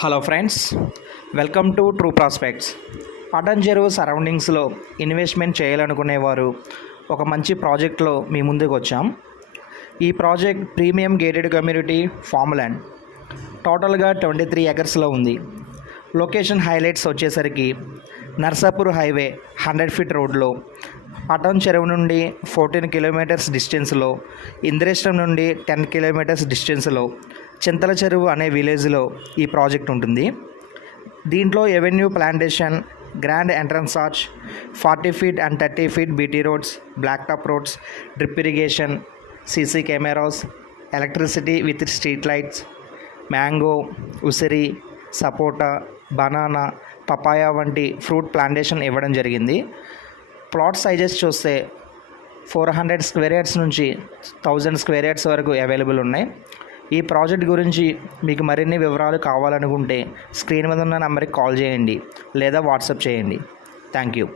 Hello friends, welcome to true prospects. Patancheru సరౌండింగ్స్లో investment చేయాలనుకునేవారు ఒక మంచి ప్రాజెక్ట్లో మీ ముందుకు వచ్చాం. ఈ project premium gated community farm land. టోటల్గా 23 ఎకర్స్లో ఉంది. లొకేషన్ హైలైట్స్ వచ్చేసరికి నర్సాపూర్ హైవే 100 ఫీట్ రోడ్లో, పటన్ చెరువు నుండి 14 కిలోమీటర్స్ డిస్టెన్స్లో, ఇంద్రేశ్వరం నుండి 10 కిలోమీటర్స్ డిస్టెన్స్లో, చింతల చెరువు అనే విలేజ్లో ఈ ప్రాజెక్ట్ ఉంటుంది. దీంట్లో avenue plantation, grand entrance arch, 40 feet and 30 feet BT roads, black top roads, drip irrigation, CC cameras, electricity with street lights, mango, ఉసిరి, సపోటా, బనానా, పపాయా వంటి ఫ్రూట్ ప్లాంటేషన్ ఇవ్వడం జరిగింది. ప్లాట్ సైజెస్ చూస్తే 400 స్క్వేర్ యార్డ్స్ నుంచి 1000 square yards వరకు available ఉన్నాయి. ఈ ప్రాజెక్ట్ గురించి మీకు మరిన్ని వివరాలు కావాలనుకుంటే స్క్రీన్ మీద ఉన్న నెంబర్కి కాల్ చేయండి లేదా వాట్సాప్ చేయండి. Thank you.